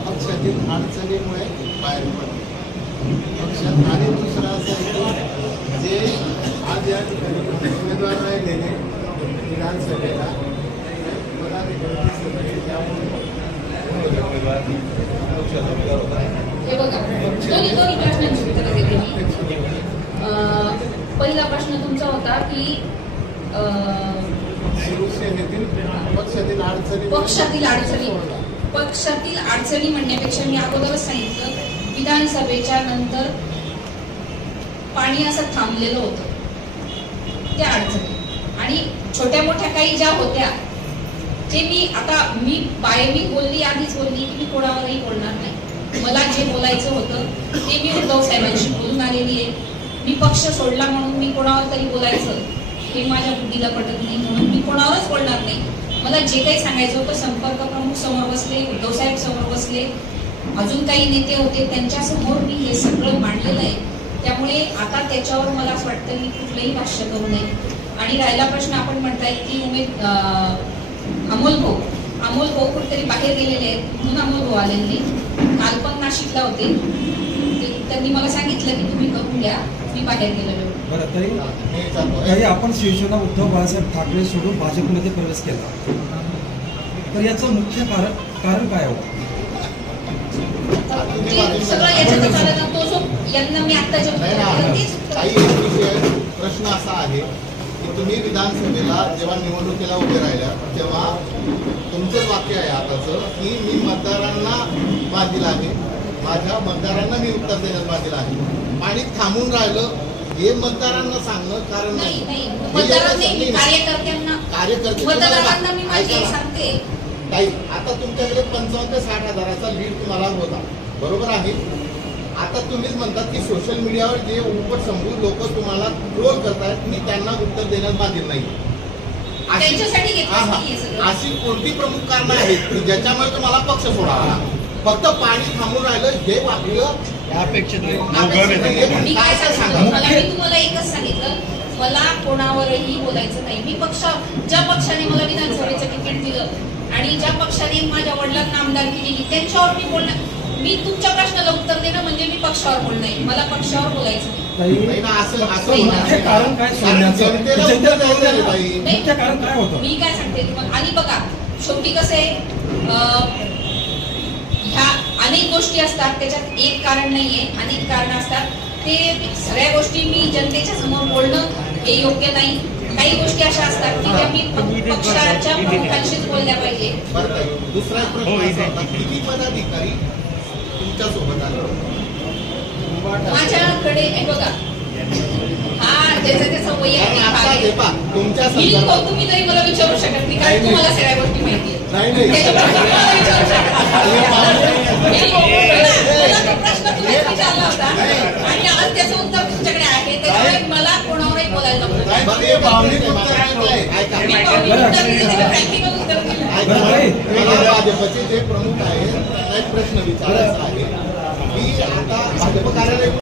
पक्षातील अडचणीमुळे बाहेर पडले पक्षात आणि दुसरा असं जे आज या ठिकाणी उमेदवार राहिलेले विधानसभेला पहिला प्रश्न तुमचा होता की शिवसेनेतील पक्षातील अडचणी म्हणण्यापेक्षा मी अगोदरच सांगितलं, विधानसभेच्या नंतर पाणी असं थांबलेलं होतं, त्या अडचणी आणि छोट्या मोठ्या काही ज्या होत्या ते मी बोलली, आधीच बोलली की मी कोणावरही बोलणार नाही. मला जे बोलायचं होतं ते मी उद्धव साहेबांशी बोलून आलेली आहे. मी पक्ष सोडला म्हणून मी कोणावर तरी बोलायचं हे माझ्या बुद्धीला पटत नाही, म्हणून मी कोणावरच बोलणार नाही. मला जे काही सांगायचं होतं, संपर्क प्रमुख समोर बसले, उद्धव साहेब समोर बसले, अजून काही नेते होते, त्यांच्या समोर मी हे सगळं मांडलेलं आहे. त्यामुळे आता त्याच्यावर मला असं वाटतं मी कुठलंही भाष्य करू नये. आणि राहिला प्रश्न, आपण म्हणताय की अमोल भाऊ कुठेतरी बाहेर गेलेले आहेत म्हणून अमोल भाऊ आलेले नाही. काल पण नाशिकला होते, त्यांनी मला सांगितलं की तुम्ही करून घ्या, मी बाहेर गेलेलो. बरं, तरी आपण शिवसेना उद्धव बाळासाहेब ठाकरे सोडून भाजपमध्ये प्रवेश केला, तर याचं मुख्य कारण काय होतं? सगळं याच्यातच आलं ना, तो जो यांना मी आता प्रश्न असा आहे की तुम्ही विधानसभेला जेव्हा निवडणुकीला उभे राहिल्या तेव्हा तुमचं वाक्य आहे आताचं की मी मतदारांना बांधील आहे, माझ्या मतदारांना मी उत्तर देण्यात बांधील आहे. पाणी थांबून राहिलं हे मतदारांना सांगणं कारण नाही, कार्यकर्त्यांना मी सांगते. ताई, आता तुमच्याकडे 55 ते 60 हजाराचा लीड तुम्हाला होता, बरोबर आहे. आता तुम्हीच म्हणतात की सोशल मीडियावर जे उपट समजून लोक तुम्हाला ट्रोल करतायत, मी त्यांना उत्तर देण्यात बांधील नाही. अशी कोणती प्रमुख कारणं आहेत की ज्याच्यामुळे तुम्हाला पक्ष सोडावा? फक्त पाणी थांबून राहिलं हे वाक्य अपेक्षित मी तुम्हाला एकच सांगितलं, मला कोणावरही बोलायचं नाही. मी ज्या पक्षाने मला विधानसभेचं तिकीट दिलं आणि ज्या पक्षाने माझ्या वडिलांना आमदारकी दिली त्यांच्यावर मी बोलणार. मी तुमच्या प्रश्नाला उत्तर देणं म्हणजे मी पक्षावर बोलणं आहे, मला पक्षावर बोलायचं नाही. मी काय सांगते तुम्हाला, आणि बघा शेवटी कसं आहे, ह्या अनेक गोष्टी असतात, त्याच्यात एक कारण नाहीये, अनेक कारण असतात. ते सगळ्या गोष्टी मी जनतेच्या समोर बोलणं हे योग्य नाही. काही गोष्टी अशा असतात की त्या मी पक्षाच्या प्रमुखांशीच बोलल्या पाहिजे. दुसरा प्रश्न, किती पदाधिकारी तुमच्या सोबत आले? माझ्याकडे बघा, हा त्याचा वैयक्तिक तुम्ही तरी मला विचारू शकत नाही, कारण तुम्हाला सगळ्या गोष्टी माहिती आहेत. प्रश्न तुम्हीच विचारला होता आणि आज त्याचं उत्तर तुमच्याकडे आहे, त्याच्यामुळे मला कोणावरही बोलायला नको. भाजपचे जे प्रमुख आहेत त्यांना एक प्रश्न विचारायचा आहे की आता भाजप कार्यालय